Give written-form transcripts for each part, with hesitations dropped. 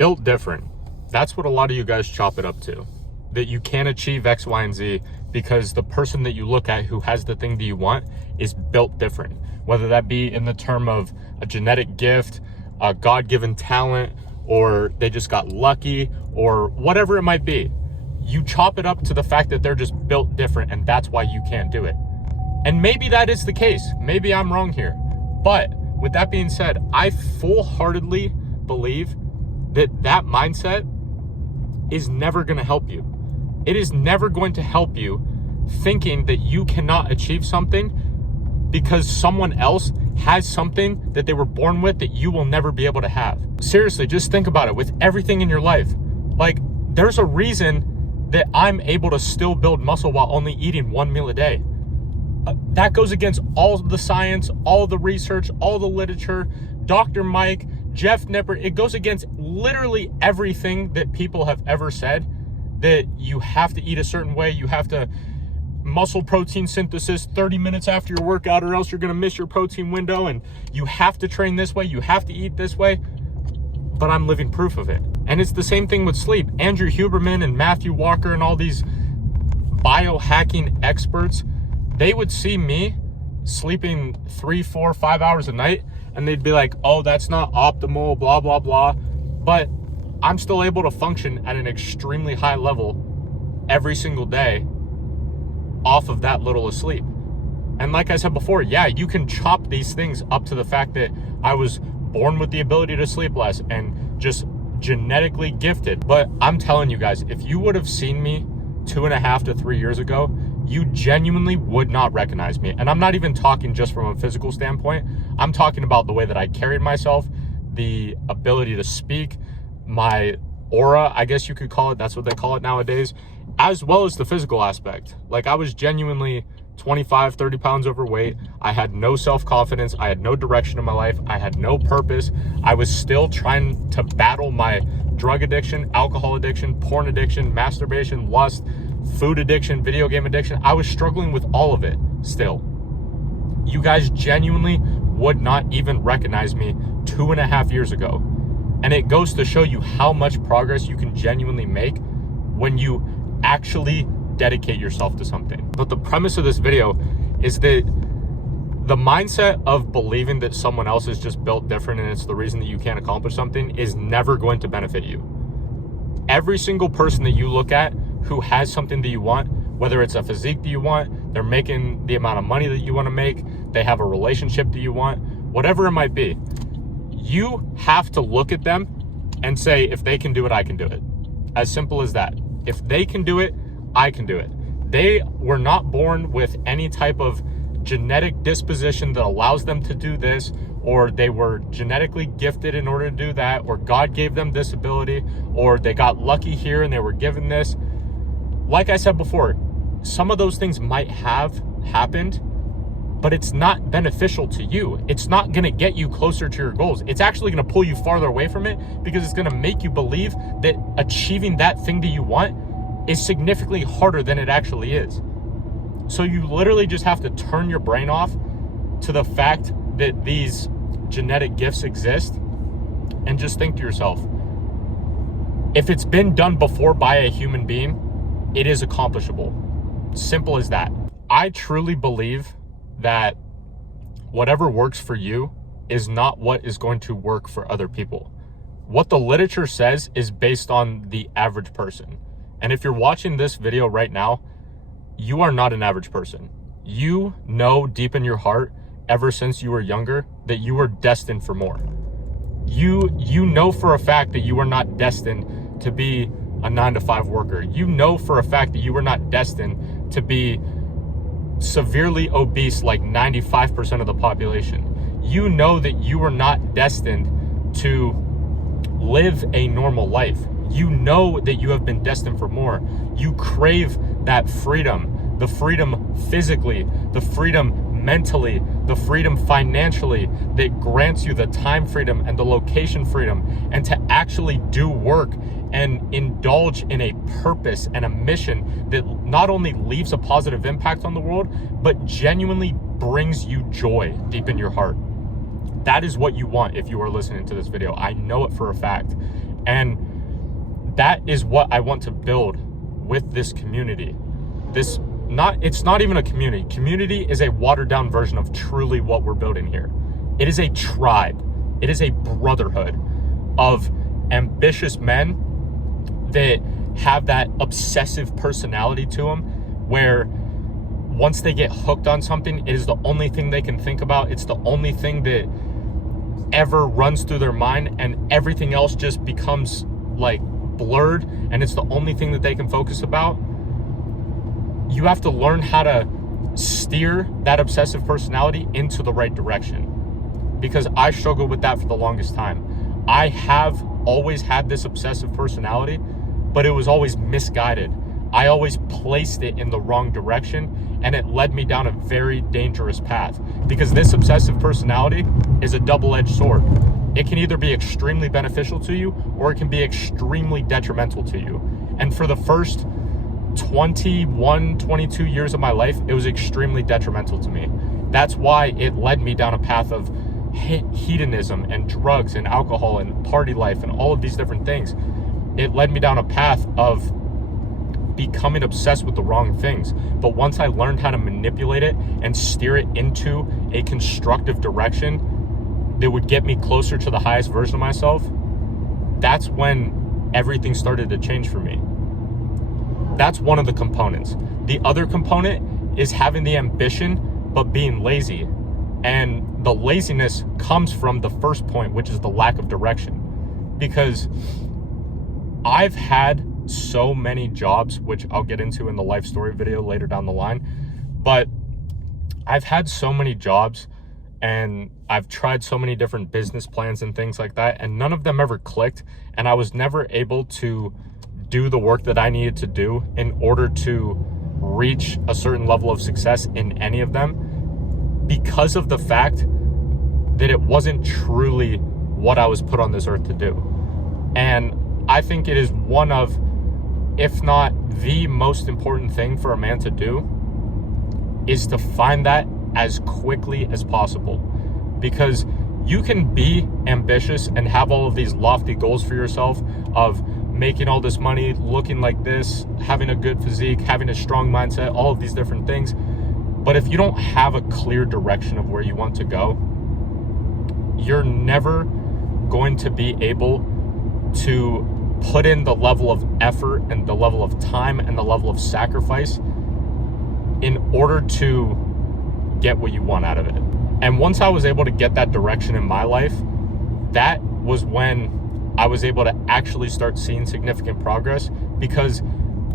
built different. That's what a lot of you guys chop it up to. That you can't achieve X, Y, and Z because the person that you look at who has the thing that you want is built different. Whether that be in the term of a genetic gift, a God-given talent, or they just got lucky, or whatever it might be. You chop it up to the fact that they're just built different, and that's why you can't do it. And maybe that is the case. Maybe I'm wrong here. But with that being said, I full-heartedly believe that that mindset is never going to help you. It is never going to help you thinking that you cannot achieve something because someone else has something that they were born with that you will never be able to have. Seriously, just think about it with everything in your life. Like, there's a reason that I'm able to still build muscle while only eating 1 meal a day. That goes against all the science, all the research, all the literature, Dr. Mike, Jeff Nippert. It goes against literally everything that people have ever said, that you have to eat a certain way, you have to muscle protein synthesis 30 minutes after your workout or else you're going to miss your protein window, and you have to train this way, you have to eat this way. But I'm living proof of it. And it's the same thing with sleep. Andrew Huberman and Matthew Walker and all these biohacking experts, they would see me sleeping 3, 4, 5 hours a night and they'd be like, oh, that's not optimal, blah, blah, blah. But I'm still able to function at an extremely high level every single day off of that little of sleep. And like I said before, yeah, you can chop these things up to the fact that I was born with the ability to sleep less and just genetically gifted. But I'm telling you guys, if you would have seen me 2.5 to 3 years ago, you genuinely would not recognize me. And I'm not even talking just from a physical standpoint. I'm talking about the way that I carried myself, the ability to speak, my aura, I guess you could call it. That's what they call it nowadays, as well as the physical aspect. Like, I was genuinely 25, 30 pounds overweight. I had no self-confidence. I had no direction in my life. I had no purpose. I was still trying to battle my drug addiction, alcohol addiction, porn addiction, masturbation, lust, food addiction, video game addiction. I was struggling with all of it still. You guys genuinely would not even recognize me 2.5 years ago. And it goes to show you how much progress you can genuinely make when you actually dedicate yourself to something. But the premise of this video is that the mindset of believing that someone else is just built different and it's the reason that you can't accomplish something is never going to benefit you. Every single person that you look at who has something that you want, whether it's a physique that you want, they're making the amount of money that you want to make, they have a relationship that you want, whatever it might be, you have to look at them and say, if they can do it, I can do it. As simple as that. If they can do it, I can do it. They were not born with any type of genetic disposition that allows them to do this, or they were genetically gifted in order to do that, or God gave them this ability, or they got lucky here and they were given this. Like I said before, some of those things might have happened, but it's not beneficial to you. It's not going to get you closer to your goals. It's actually going to pull you farther away from it, because it's going to make you believe that achieving that thing that you want is significantly harder than it actually is. So you literally just have to turn your brain off to the fact that these genetic gifts exist and just think to yourself, if it's been done before by a human being, it is accomplishable. Simple as that. I truly believe that whatever works for you is not what is going to work for other people. What the literature says is based on the average person. And if you're watching this video right now, you are not an average person. You know deep in your heart, ever since you were younger, that you are destined for more. You know for a fact that you are not destined to be a 9-to-5 worker. You know for a fact that you are not destined to be severely obese like 95% of the population. You know that you are not destined to live a normal life. You know that you have been destined for more. You crave that freedom, the freedom physically, the freedom mentally, the freedom financially that grants you the time freedom and the location freedom, and to actually do work and indulge in a purpose and a mission that not only leaves a positive impact on the world, but genuinely brings you joy deep in your heart. That is what you want if you are listening to this video. I know it for a fact. And that is what I want to build with this community. It's not even a community. Community is a watered down version of truly what we're building here. It is a tribe. It is a brotherhood of ambitious men that have that obsessive personality to them, where once they get hooked on something, it is the only thing they can think about. It's the only thing that ever runs through their mind, and everything else just becomes like blurred, and it's the only thing that they can focus about. You have to learn how to steer that obsessive personality into the right direction, because I struggled with that for the longest time. I have always had this obsessive personality, but it was always misguided. I always placed it in the wrong direction, and it led me down a very dangerous path, because this obsessive personality is a double-edged sword. It can either be extremely beneficial to you, or it can be extremely detrimental to you. And for the first 21, 22 years of my life, it was extremely detrimental to me. That's why it led me down a path of hedonism and drugs and alcohol and party life and all of these different things. It led me down a path of becoming obsessed with the wrong things. But once I learned how to manipulate it and steer it into a constructive direction that would get me closer to the highest version of myself, that's when everything started to change for me. That's one of the components. The other component is having the ambition, but being lazy. And the laziness comes from the first point, which is the lack of direction. Because I've had so many jobs, which I'll get into in the life story video later down the line, but I've had so many jobs, and I've tried so many different business plans and things like that, and none of them ever clicked, and I was never able to do the work that I needed to do in order to reach a certain level of success in any of them, because of the fact that it wasn't truly what I was put on this earth to do. And I think it is one of, if not the most important thing for a man to do, is to find that as quickly as possible. Because you can be ambitious and have all of these lofty goals for yourself of making all this money, looking like this, having a good physique, having a strong mindset, all of these different things. But if you don't have a clear direction of where you want to go, you're never going to be able to put in the level of effort and the level of time and the level of sacrifice in order to get what you want out of it. And once I was able to get that direction in my life, that was when I was able to actually start seeing significant progress, because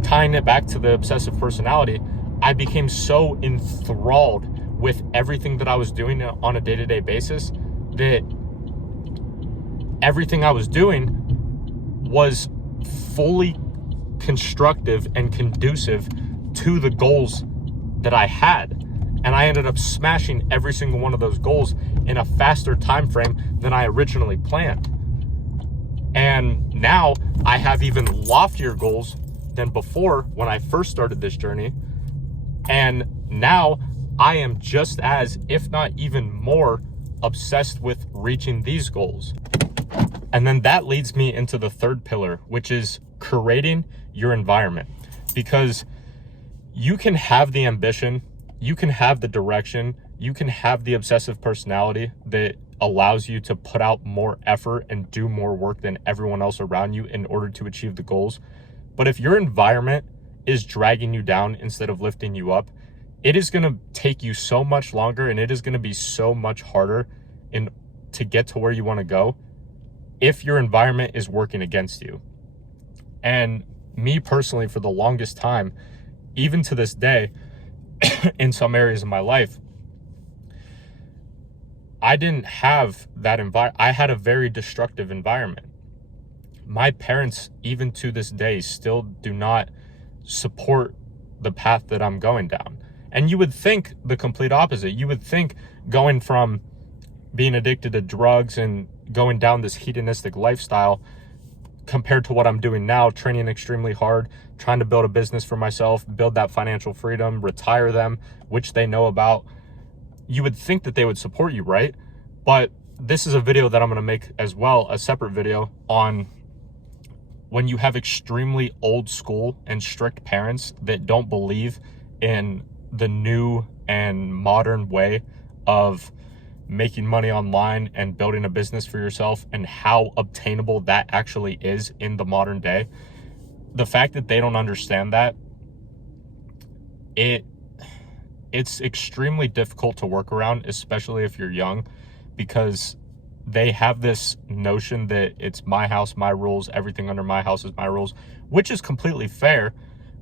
tying it back to the obsessive personality, I became so enthralled with everything that I was doing on a day-to-day basis that everything I was doing was fully constructive and conducive to the goals that I had. And I ended up smashing every single one of those goals in a faster time frame than I originally planned. And now I have even loftier goals than before when I first started this journey. And now I am just as, if not even more, obsessed with reaching these goals. And then that leads me into the third pillar, which is creating your environment. Because you can have the ambition, you can have the direction, you can have the obsessive personality that allows you to put out more effort and do more work than everyone else around you in order to achieve the goals. But if your environment is dragging you down instead of lifting you up, it is going to take you so much longer, and it is going to be so much harder to get to where you want to go if your environment is working against you. And me personally, for the longest time, even to this day, in some areas of my life, I didn't have that environment. I had a very destructive environment. My parents, even to this day, still do not support the path that I'm going down. And you would think the complete opposite. You would think going from being addicted to drugs and going down this hedonistic lifestyle compared to what I'm doing now, training extremely hard, trying to build a business for myself, build that financial freedom, retire them, which they know about, you would think that they would support you, right? But this is a video that I'm going to make as well, a separate video on when you have extremely old school and strict parents that don't believe in the new and modern way of making money online and building a business for yourself and how obtainable that actually is in the modern day, the fact that they don't understand that, it's extremely difficult to work around, especially if you're young, because they have this notion that it's my house, my rules, everything under my house is my rules, which is completely fair,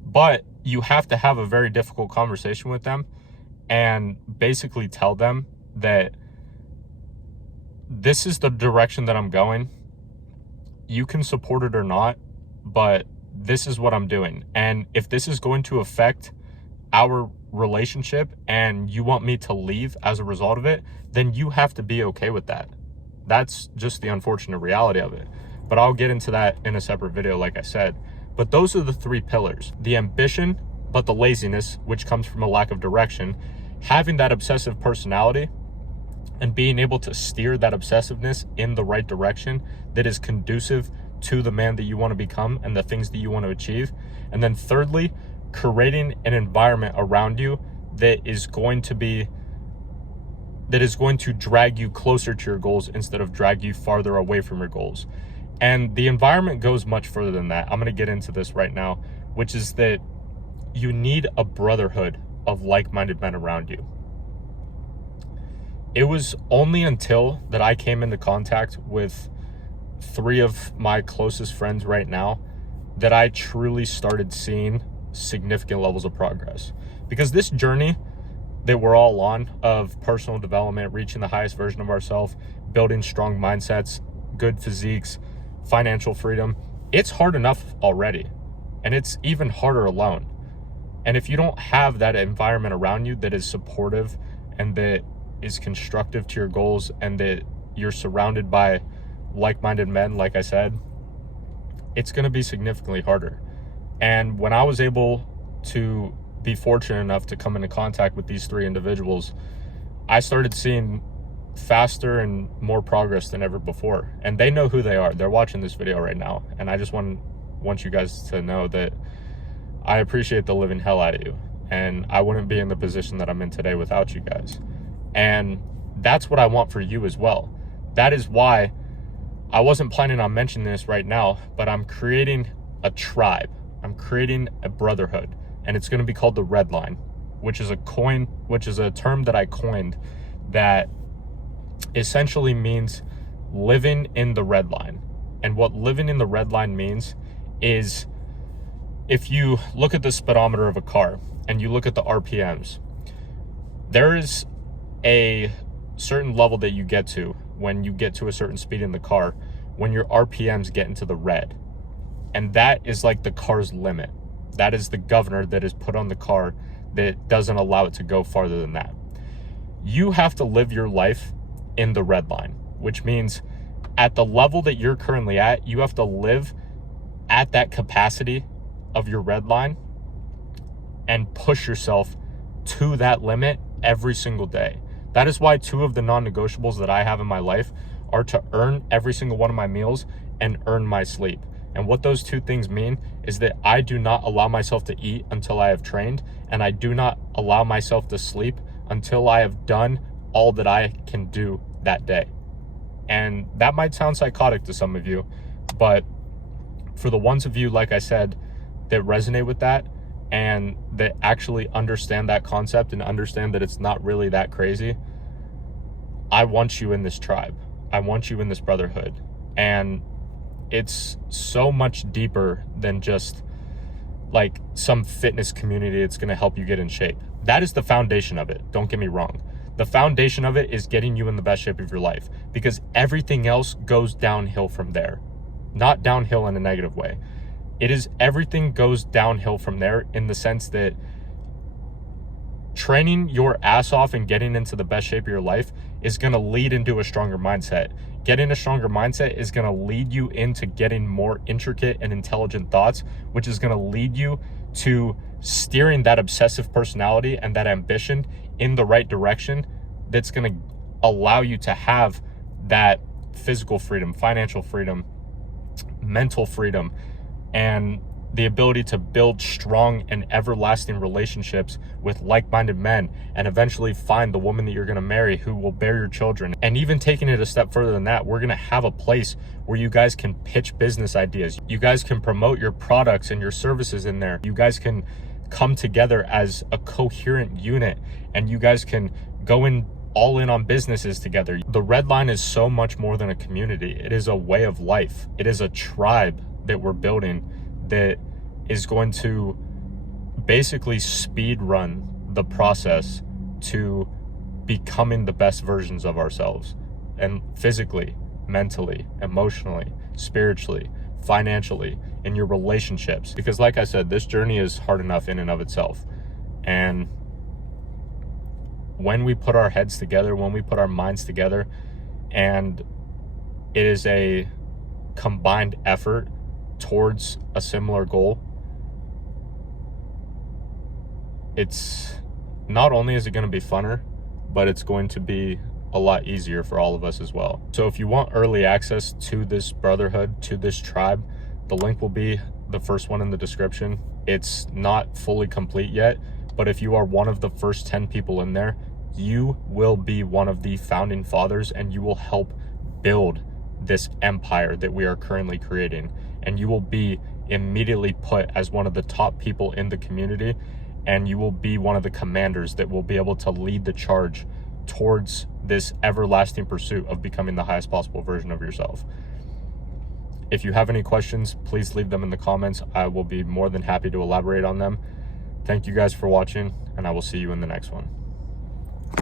but you have to have a very difficult conversation with them and basically tell them that this is the direction that I'm going. You can support it or not, but this is what I'm doing. And if this is going to affect our relationship and you want me to leave as a result of it, then you have to be okay with that. That's just the unfortunate reality of it. But I'll get into that in a separate video, like I said. But those are the three pillars: the ambition, but the laziness, which comes from a lack of direction, having that obsessive personality, and being able to steer that obsessiveness in the right direction that is conducive to the man that you want to become and the things that you want to achieve. And then thirdly, creating an environment around you that is going to drag you closer to your goals instead of drag you farther away from your goals. And the environment goes much further than that. I'm going to get into this right now, which is that you need a brotherhood of like-minded men around you. It was only until that I came into contact with 3 of my closest friends right now that I truly started seeing significant levels of progress. Because this journey that we're all on of personal development, reaching the highest version of ourselves, building strong mindsets, good physiques, financial freedom, it's hard enough already. And it's even harder alone. And if you don't have that environment around you that is supportive and that is constructive to your goals and that you're surrounded by like-minded men, like I said, it's going to be significantly harder. And when I was able to be fortunate enough to come into contact with these 3 individuals, I started seeing faster and more progress than ever before. And they know who they are. They're watching this video right now. And I just want you guys to know that I appreciate the living hell out of you. And I wouldn't be in the position that I'm in today without you guys. And that's what I want for you as well. That is why I wasn't planning on mentioning this right now, but I'm creating a tribe. I'm creating a brotherhood, and it's going to be called the Red Line, which is a term that I coined that essentially means living in the red line. And what living in the red line means is, if you look at the speedometer of a car and you look at the RPMs, there is a certain level that you get to when you get to a certain speed in the car when your RPMs get into the red. And that is like the car's limit. That is the governor that is put on the car that doesn't allow it to go farther than that. You have to live your life in the red line, which means at the level that you're currently at, you have to live at that capacity of your red line and push yourself to that limit every single day. That is why 2 of the non-negotiables that I have in my life are to earn every single one of my meals and earn my sleep. And what those 2 things mean is that I do not allow myself to eat until I have trained, and I do not allow myself to sleep until I have done all that I can do that day. And that might sound psychotic to some of you, but for the ones of you, like I said, that resonate with that and that actually understand that concept and understand that it's not really that crazy, I want you in this tribe. I want you in this brotherhood. And it's so much deeper than just like some fitness community that's going to help you get in shape. That is the foundation of it. Don't get me wrong. The foundation of it is getting you in the best shape of your life, because everything else goes downhill from there. Not downhill in a negative way. Everything goes downhill from there in the sense that training your ass off and getting into the best shape of your life is going to lead into a stronger mindset. Getting a stronger mindset is going to lead you into getting more intricate and intelligent thoughts, which is going to lead you to steering that obsessive personality and that ambition in the right direction. That's going to allow you to have that physical freedom, financial freedom, mental freedom, and the ability to build strong and everlasting relationships with like-minded men, and eventually find the woman that you're going to marry who will bear your children. And even taking it a step further than that, we're going to have a place where you guys can pitch business ideas. You guys can promote your products and your services in there. You guys can come together as a coherent unit, and you guys can go in all in on businesses together. The Red Line is so much more than a community. It is a way of life. It is a tribe that we're building that is going to basically speed run the process to becoming the best versions of ourselves, and physically, mentally, emotionally, spiritually, financially, in your relationships. Because like I said, this journey is hard enough in and of itself. And when we put our heads together, when we put our minds together, and it is a combined effort towards a similar goal, it's not only is it going to be funner, but it's going to be a lot easier for all of us as well. So if you want early access to this brotherhood, to this tribe, the link will be the first one in the description. It's not fully complete yet, but if you are one of the first 10 people in there, you will be one of the founding fathers, and you will help build this empire that we are currently creating. And you will be immediately put as one of the top people in the community, and you will be one of the commanders that will be able to lead the charge towards this everlasting pursuit of becoming the highest possible version of yourself. If you have any questions, please leave them in the comments. I will be more than happy to elaborate on them. Thank you guys for watching, and I will see you in the next one.